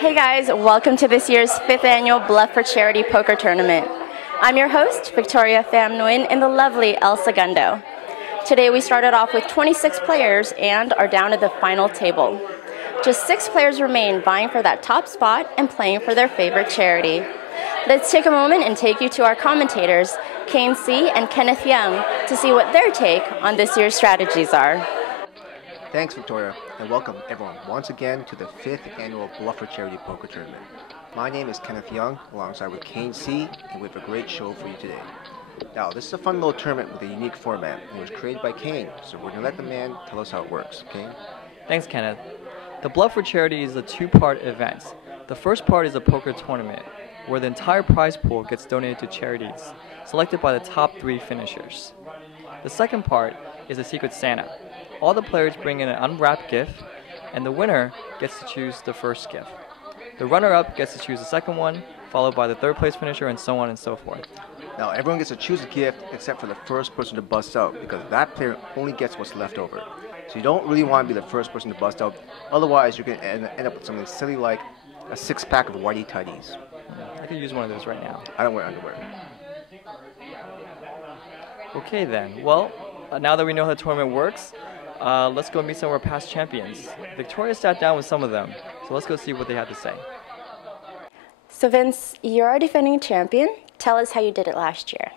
Hey guys, welcome to this year's 5th annual Bluff for Charity Poker Tournament. I'm your host, Victoria Pham Nguyen, in the lovely El Segundo. Today we started off with 26 players and are down to the final table. Just 6 players remain vying for that top spot and playing for their favorite charity. Let's take a moment and take you to our commentators, Kane C. and Kenneth Young, to see what their take on this year's strategies are. Thanks, Victoria, and welcome everyone once again to the 5th annual Bluff for Charity Poker Tournament. My name is Kenneth Young, alongside with Kane C, and we have a great show for you today. Now, this is a fun little tournament with a unique format, and it was created by Kane, so we're going to let the man tell us how it works. Kane? Thanks, Kenneth. The Bluff for Charity is a 2-part event. The first part is a poker tournament, where the entire prize pool gets donated to charities, selected by the top 3 finishers. The second part is a Secret Santa. All the players bring in an unwrapped gift, and the winner gets to choose the first gift. The runner-up gets to choose the second one, followed by the third place finisher, and so on and so forth. Now, everyone gets to choose a gift except for the first person to bust out, because that player only gets what's left over. So you don't really want to be the first person to bust out, otherwise you're going to end up with something silly like a 6-pack of whitey tighties. I could use one of those right now. I don't wear underwear. Okay then, well, now that we know how the tournament works, let's go meet some of our past champions. Victoria sat down with some of them, so let's go see what they had to say. So Vince, you're our defending champion. Tell us how you did it last year.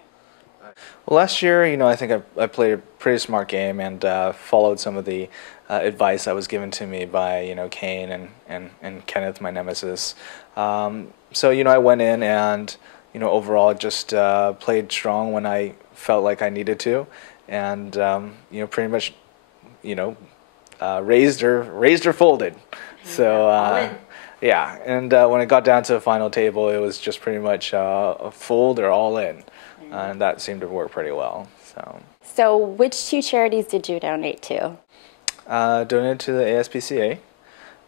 Well, last year, I think I played a pretty smart game and followed some of the advice that was given to me by, Kane and Kenneth, my nemesis. So, I went in and, overall just played strong when I felt like I needed to, and, pretty much, raised or folded. So, yeah, and when it got down to the final table, it was just pretty much a fold or all in, and that seemed to work pretty well. So which 2 charities did you donate to? Donated to the ASPCA,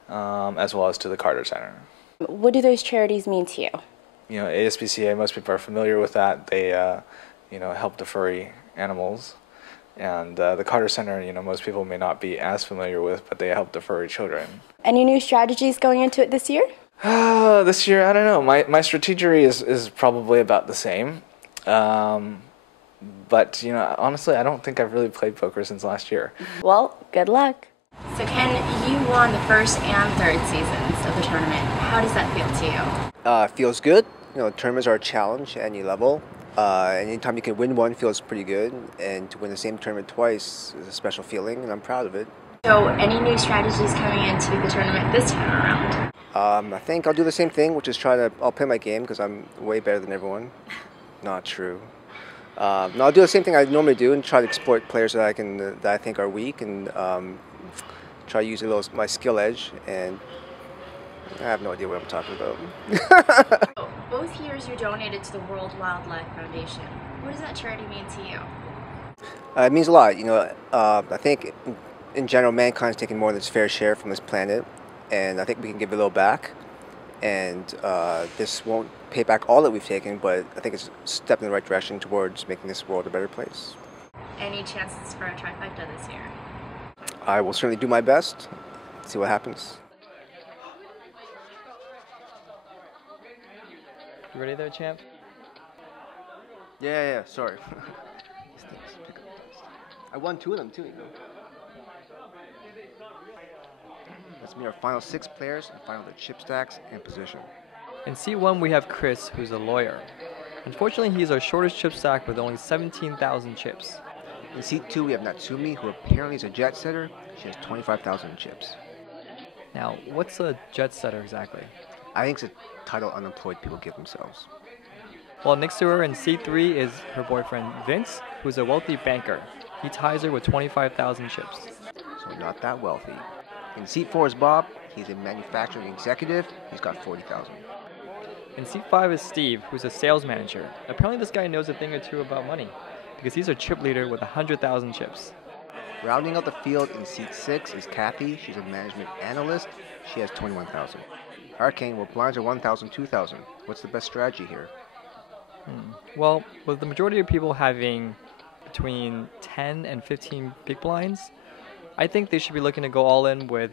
as well as to the Carter Center. What do those charities mean to you? ASPCA, most people are familiar with that. They, help the furry animals. And the Carter Center, most people may not be as familiar with, but they help the furry children. Any new strategies going into it this year? This year, I don't know. My strategy is probably about the same. But, honestly, I don't think I've really played poker since last year. Well, good luck. So Ken, you won the first and third seasons of the tournament. How does that feel to you? It feels good. Tournaments are a challenge at any level. Anytime you can win one feels pretty good, and to win the same tournament twice is a special feeling, and I'm proud of it. So, any new strategies coming into the tournament this time around? I think I'll do the same thing, which is I'll play my game because I'm way better than everyone. Not true. No, I'll do the same thing I normally do and try to exploit players that I think are weak, and try to use my skill edge, and I have no idea what I'm talking about. Both years you donated to the World Wildlife Foundation. What does that charity mean to you? It means a lot. I think in general mankind's taking more than its fair share from this planet, and I think we can give a little back. And this won't pay back all that we've taken, but I think it's a step in the right direction towards making this world a better place. Any chances for a trifecta this year? I will certainly do my best. See what happens. You ready there, champ? Yeah, sorry. I won 2 of them, too, Let's meet our final 6 players and find out their chip stacks and position. In C1, we have Chris, who's a lawyer. Unfortunately, he's our shortest chip stack with only 17,000 chips. In C2, we have Natsumi, who apparently is a jet setter. She has 25,000 chips. Now, what's a jet setter exactly? I think it's a title unemployed people give themselves. Well, next to her in C3 is her boyfriend Vince, who's a wealthy banker. He ties her with 25,000 chips. So not that wealthy. In C4 is Bob. He's a manufacturing executive. He's got 40,000. In C5 is Steve, who's a sales manager. Apparently this guy knows a thing or two about money, because he's a chip leader with 100,000 chips. Rounding out the field in seat 6 is Kathy. She's a management analyst. She has 21,000. Arcane, well, blinds are 1,000, 2,000. What's the best strategy here? Well, with the majority of people having between 10 and 15 big blinds, I think they should be looking to go all in with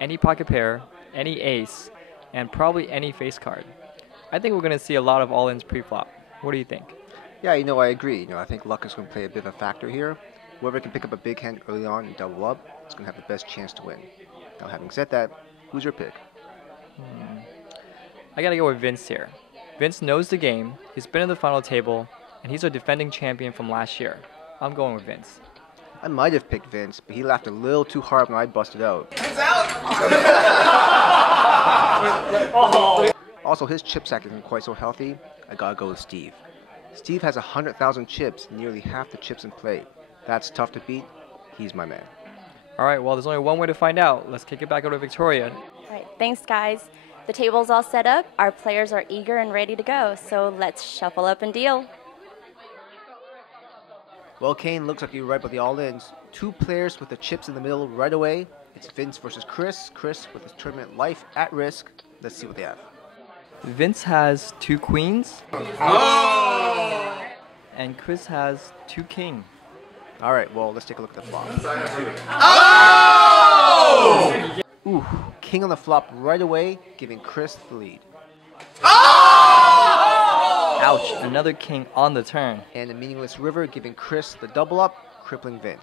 any pocket pair, any ace, and probably any face card. I think we're going to see a lot of all-ins pre-flop. What do you think? Yeah, I agree. I think luck is going to play a bit of a factor here. Whoever can pick up a big hand early on and double up is going to have the best chance to win. Now, having said that, who's your pick? I got to go with Vince here. Vince knows the game, he's been in the final table, and he's our defending champion from last year. I'm going with Vince. I might have picked Vince, but he laughed a little too hard when I busted out. Also, his chip stack isn't quite so healthy. I gotta go with Steve. Steve has 100,000 chips, nearly half the chips in play. That's tough to beat. He's my man. All right, well, there's only one way to find out. Let's kick it back over to Victoria. All right, thanks, guys. The table's all set up. Our players are eager and ready to go, so let's shuffle up and deal. Well, Kane, looks like you're right about the all-ins. Two players with the chips in the middle right away. It's Vince versus Chris. Chris with his tournament life at risk. Let's see what they have. Vince has 2 queens. And Chris has 2 king. All right, well, let's take a look at the flop. Ooh, king on the flop right away, giving Chris the lead. Ouch, another king on the turn. And a meaningless river giving Chris the double up, crippling Vince.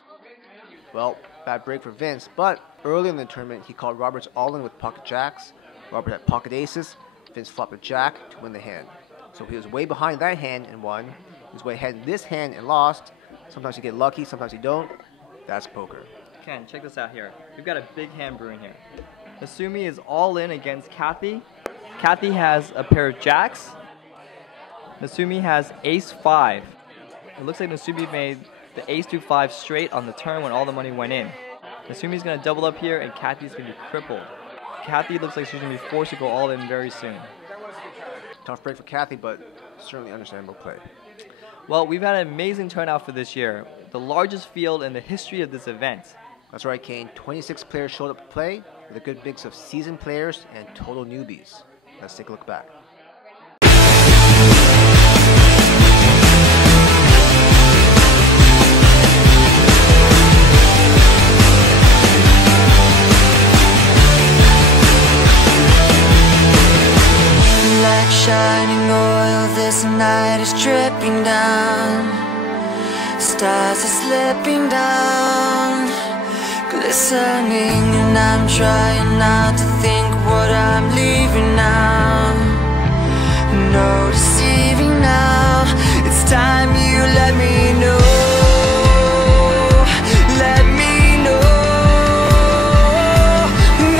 Well, bad break for Vince, but early in the tournament, he called Robert's all-in with pocket jacks. Robert had pocket aces. Vince flopped a jack to win the hand. So he was way behind that hand and won. He was way ahead in this hand and lost. Sometimes you get lucky, sometimes you don't. That's poker. Ken, check this out here. We've got a big hand brewing here. Nasumi is all in against Kathy. Kathy has a pair of jacks. Nasumi has ace-5. It looks like Nasumi made the ace-5 straight on the turn when all the money went in. Nasumi's going to double up here, and Kathy's going to be crippled. Kathy looks like she's going to be forced to go all in very soon. Tough break for Kathy, but certainly understandable play. Well, we've had an amazing turnout for this year. The largest field in the history of this event. That's right, Kane. 26 players showed up to play with a good mix of seasoned players and total newbies. Let's take a look back. Like shining oil, this night is dripping down. Stars are slipping down, glistening, and I'm trying not to think what I'm leaving now. No deceiving now, it's time you let me know. Let me know.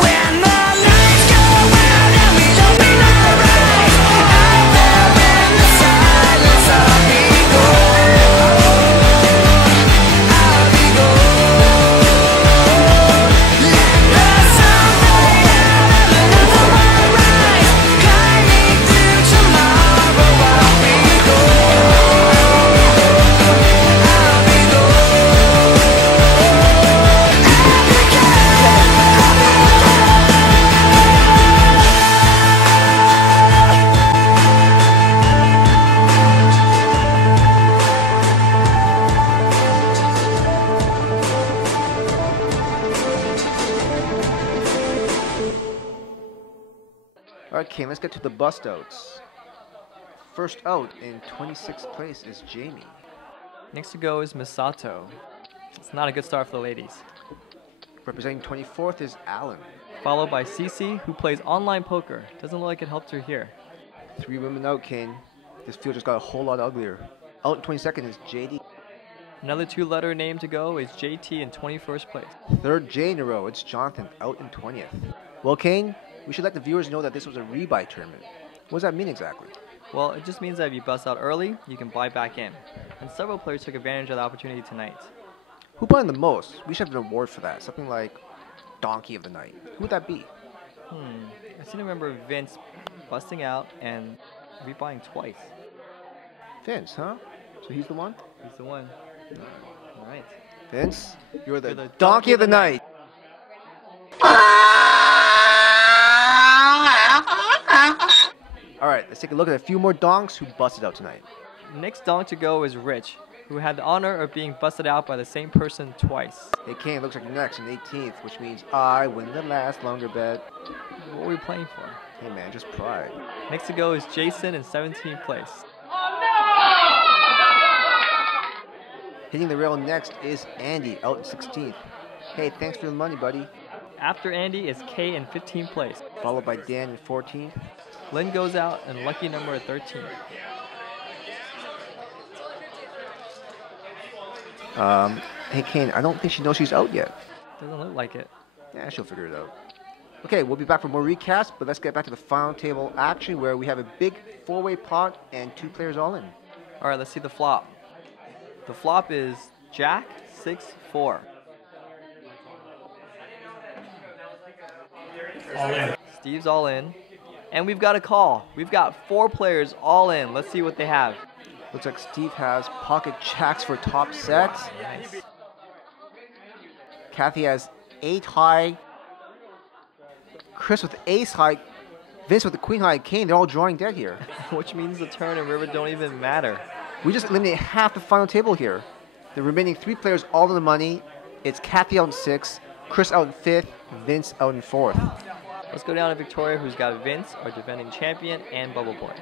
When the lights go out and we open our eyes, out there in the silence I'll be gone. I'll be gone. Let the sun fade out and another one rise, climbing through tomorrow. I'll be gone. I'll be Alright, Kane, let's get to the bust outs. First out in 26th place is Jamie. Next to go is Misato. It's not a good start for the ladies. Representing 24th is Alan. Followed by Cece, who plays online poker. Doesn't look like it helped her here. 3 women out, Kane. This field just got a whole lot uglier. Out in 22nd is JD. Another 2-letter name to go is JT in 21st place. Third J in a row, it's Jonathan, out in 20th. Well, Kane, we should let the viewers know that this was a rebuy tournament. What does that mean exactly? Well, it just means that if you bust out early, you can buy back in. And several players took advantage of the opportunity tonight. Who won the most? We should have an award for that. Something like Donkey of the Night. Who would that be? I seem to remember Vince busting out and rebuying twice. Vince, huh? So he's the one? He's the one. All right. Vince, you're the, You're the Donkey of the Night. All right, let's take a look at a few more donks who busted out tonight. Next donk to go is Rich, who had the honor of being busted out by the same person twice. Hey, Kane, looks like you're next in 18th, which means I win the last longer bet. What were we playing for? Hey man, just pride. Next to go is Jason in 17th place. Hitting the rail next is Andy, out in 16th. Hey, thanks for the money, buddy. After Andy is Kay in 15th place. Followed by Dan in 14th. Lynn goes out in lucky number 13. Hey Kane, I don't think she knows she's out yet. Doesn't look like it. Yeah, she'll figure it out. Okay, we'll be back for more recasts, but let's get back to the final table action where we have a big four-way pot and 2 players all in. All right, let's see the flop. The flop is Jack 6-4. All in. Steve's all in. And we've got a call. We've got 4 players all in. Let's see what they have. Looks like Steve has pocket jacks for top sets. Nice. Kathy has 8 high. Chris with ace high. Vince with the queen high. Kane, they're all drawing dead here. Which means the turn and river don't even matter. We just eliminated half the final table here. The remaining 3 players all in the money. It's Kathy out in 6th, Chris out in 5th, Vince out in 4th. Let's go down to Victoria, who's got Vince, our defending champion, and Bubble Boy.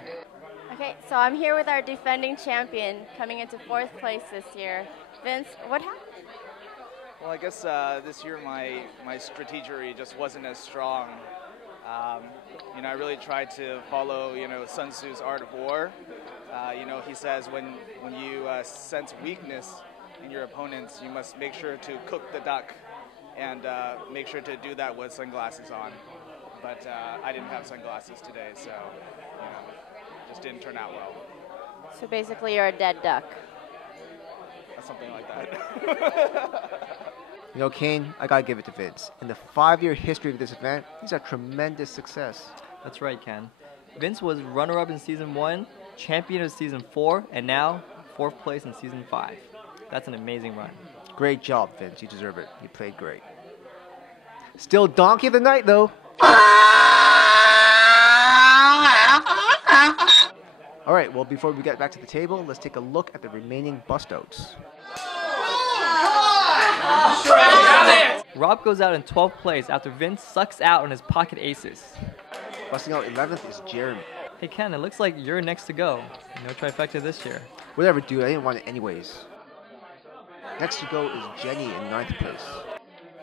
Okay, so I'm here with our defending champion coming into 4th place this year. Vince, what happened? Well, I guess this year my strategy just wasn't as strong. I really tried to follow, Sun Tzu's Art of War. He says when you sense weakness in your opponents, you must make sure to cook the duck and make sure to do that with sunglasses on. But I didn't have sunglasses today, so just didn't turn out well. So basically you're a dead duck. Something like that. Kane, I gotta give it to Vince. In the 5-year history of this event, he's a tremendous success. That's right, Ken. Vince was runner-up in Season 1, champion of Season 4, and now 4th place in Season 5. That's an amazing run. Great job, Vince. You deserve it. You played great. Still donkey of the night, though. All right, well, before we get back to the table, let's take a look at the remaining bust-outs. Rob goes out in 12th place after Vince sucks out on his pocket aces. Busting out 11th is Jeremy. Hey Ken, it looks like you're next to go. No trifecta this year. Whatever, dude. I didn't want it anyways. Next to go is Jenny in 9th place.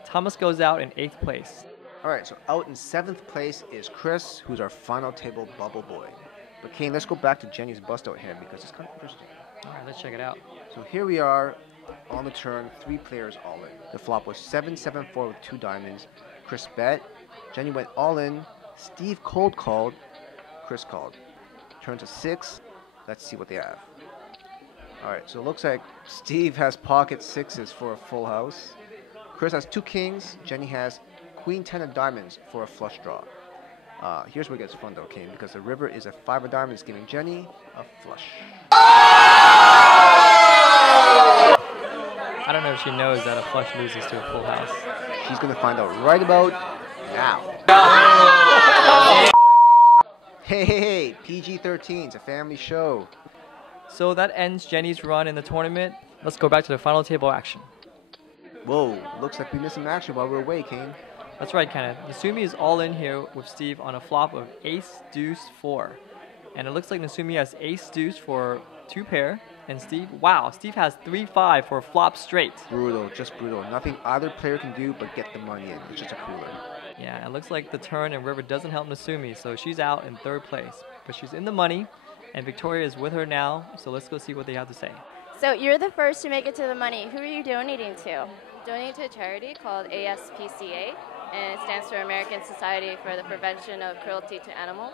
Thomas goes out in 8th place. All right, so out in 7th place is Chris, who's our final table bubble boy. But Kane, let's go back to Jenny's bust-out hand because it's kind of interesting. All right, let's check it out. So here we are. On the turn, 3 players all in. The flop was 7-7-4 with 2 diamonds. Chris bet. Jenny went all in. Steve cold called. Chris called. Turn to 6. Let's see what they have. All right, so it looks like Steve has pocket 6s for a full house. Chris has 2 kings. Jenny has queen 10 of diamonds for a flush draw. Here's where it gets fun though, Kane, because the river is a 5 of diamonds, giving Jenny a flush. I don't know if she knows that a flush loses to a full house. She's going to find out right about now. Hey, PG-13, it's a family show. So that ends Jenny's run in the tournament. Let's go back to the final table action. Whoa, looks like we missed some action while we're away, Kane. That's right, Kenneth. Nasumi is all in here with Steve on a flop of ace, deuce, 4. And it looks like Nasumi has ace, deuce for 2 pair. And Steve, wow, Steve has 3-5 for a flop straight. Brutal, just brutal. Nothing either player can do but get the money in. It's just a cooler. Yeah, it looks like the turn and river doesn't help Nasumi, so she's out in 3rd place. But she's in the money, and Victoria is with her now, so let's go see what they have to say. So you're the first to make it to the money. Who are you donating to? Donate to a charity called ASPCA, and it stands for American Society for the Prevention of Cruelty to Animals.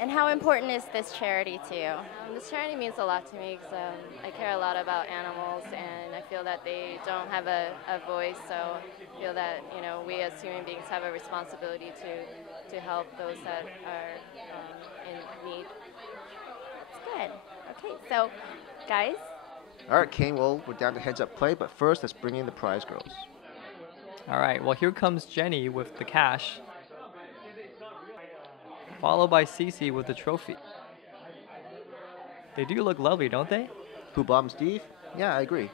And how important is this charity to you? This charity means a lot to me because I care a lot about animals, and I feel that they don't have a voice, so I feel that we as human beings have a responsibility to help those that are in need. That's good. Okay, so guys. All right, Kane, well, we're down to heads-up play, but first, let's bring in the prize girls. All right, well, here comes Jenny with the cash, followed by Cece with the trophy. They do look lovely, don't they? Who, Bob and Steve? Yeah, I agree.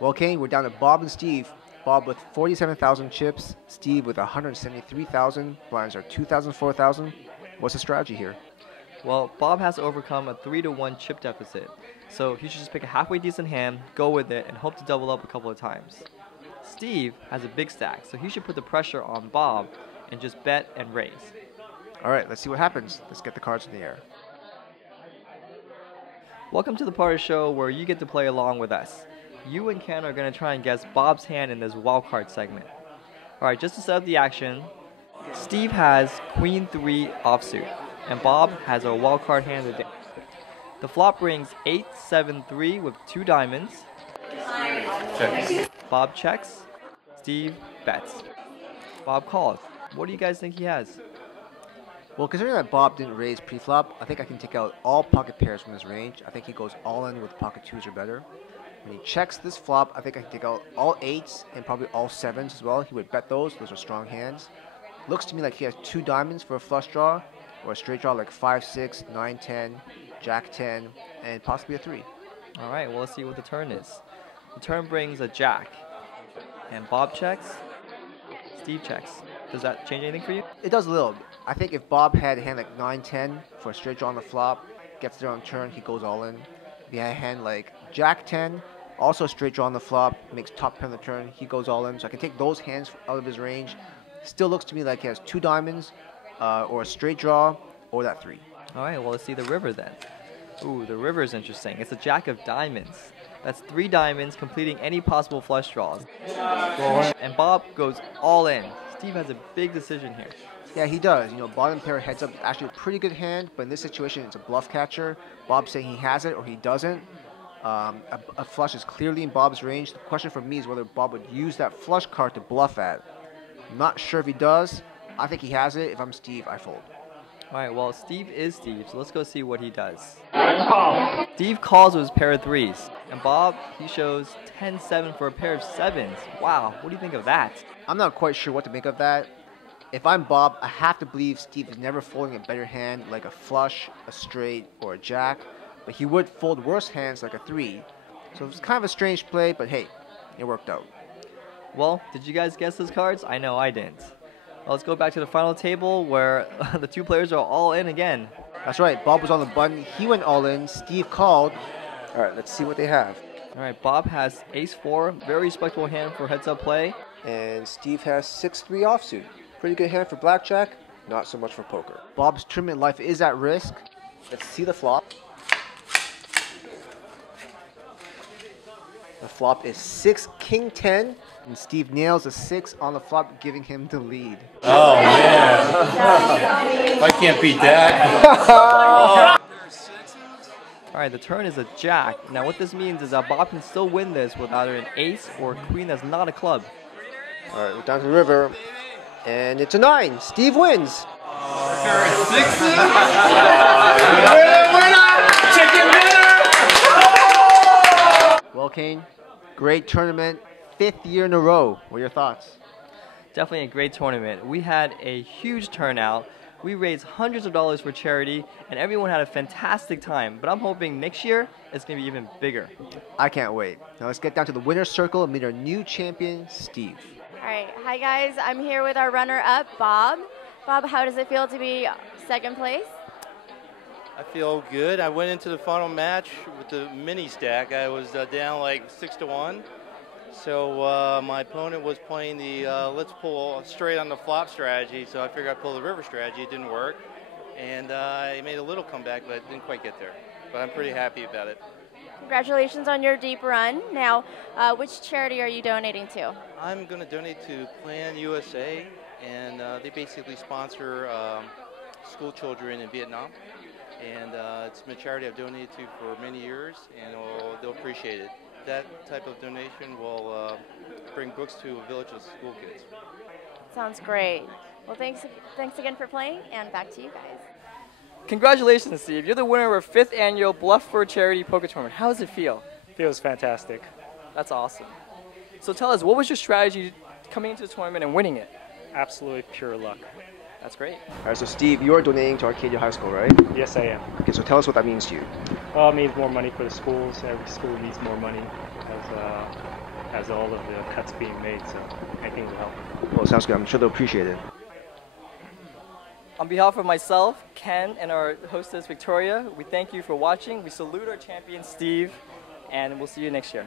Well, Kane, we're down to Bob and Steve. Bob with 47,000 chips, Steve with 173,000. Blinds are 2,000, 4,000. What's the strategy here? Well, Bob has to overcome a 3-to-1 chip deficit, so he should just pick a halfway decent hand, go with it, and hope to double up a couple of times. Steve has a big stack, so he should put the pressure on Bob and just bet and raise. All right, let's see what happens. Let's get the cards in the air. Welcome to the part of the show where you get to play along with us. You and Ken are going to try and guess Bob's hand in this wildcard segment. All right, just to set up the action, Steve has Queen 3 offsuit, and Bob has a wildcard hand today. The flop brings 8-7-3 with 2 diamonds. Bob checks. Steve bets. Bob calls. What do you guys think he has? Well, considering that Bob didn't raise pre-flop, I think I can take out all pocket pairs from his range. I think he goes all in with pocket 2s or better. When he checks this flop, I think I can take out all 8s and probably all 7s as well. He would bet those. Those are strong hands. Looks to me like he has 2 diamonds for a flush draw, or a straight draw like 5-6, 9-10, Jack 10, and possibly a 3. All right, well, let's see what the turn is. The turn brings a Jack, and Bob checks. Steve checks. Does that change anything for you? It does a little. I think if Bob had a hand like 9-10 for a straight draw on the flop, gets there on turn, he goes all in. If he had a hand like Jack 10, also a straight draw on the flop, makes top pair on the turn, he goes all in. So I can take those hands out of his range. Still looks to me like he has 2 diamonds, or a straight draw, or that 3. All right, well, let's see the river then. Ooh, the river is interesting. It's a Jack of diamonds. That's 3 diamonds, completing any possible flush draws. And Bob goes all in. Steve has a big decision here. Yeah, he does. You know, bottom pair heads up is actually a pretty good hand, but in this situation, it's a bluff catcher. Bob's saying he has it or he doesn't. A flush is clearly in Bob's range. The question for me is whether Bob would use that flush card to bluff at. I'm not sure if he does. I think he has it. If I'm Steve, I fold. All right, well, Steve is Steve, so let's go see what he does. Steve calls with his pair of 3s. And Bob, he shows 10-7 for a pair of 7s. Wow, what do you think of that? I'm not quite sure what to make of that. If I'm Bob, I have to believe Steve is never folding a better hand like a flush, a straight, or a jack. But he would fold worse hands like a 3. So it's kind of a strange play, but hey, it worked out. Well, did you guys guess his cards? I know I didn't. Well, let's go back to the final table where the 2 players are all in again. That's right, Bob was on the button, he went all in, Steve called. All right, let's see what they have. All right, Bob has ace-4, very respectable hand for heads-up play. And Steve has 6-3 offsuit. Pretty good hand for blackjack, not so much for poker. Bob's tournament life is at risk. Let's see the flop. The flop is 6 King 10, and Steve nails a 6 on the flop, giving him the lead. Oh man, I can't beat that. All right, the turn is a jack. Now what this means is that Bob can still win this with either an ace or a queen that's not a club. All right, we're down to the river, and it's a 9. Steve wins. Well, Kane, great tournament, 5th year in a row. What are your thoughts? Definitely a great tournament. We had a huge turnout. We raised hundreds of dollars for charity, and everyone had a fantastic time. But I'm hoping next year it's going to be even bigger. I can't wait. Now let's get down to the winner's circle and meet our new champion, Steve. All right, hi guys. I'm here with our runner-up, Bob. Bob, how does it feel to be 2nd place? I feel good. I went into the final match with the mini stack. I was down like 6-1. So my opponent was playing the let's pull straight on the flop strategy. So I figured I'd pull the river strategy. It didn't work. And I made a little comeback, but I didn't quite get there. But I'm pretty happy about it. Congratulations on your deep run. Now, which charity are you donating to? I'm going to donate to Plan USA. And they basically sponsor school children in Vietnam. And it's a charity I've donated to for many years, and they'll appreciate it. That type of donation will bring books to a village of school kids. Sounds great. Well, thanks again for playing, and back to you guys. Congratulations, Steve. You're the winner of our 5th annual Bluff for Charity Poker Tournament. How does it feel? Feels fantastic. That's awesome. So tell us, what was your strategy coming into the tournament and winning it? Absolutely pure luck. That's great. All right, so Steve, you are donating to Arcadia High School, right? Yes, I am. Okay, so tell us what that means to you. Well, it means more money for the schools. Every school needs more money because as all of the cuts being made, so anything will help. Well, sounds good. I'm sure they'll appreciate it. On behalf of myself, Ken, and our hostess Victoria, we thank you for watching. We salute our champion Steve, and we'll see you next year.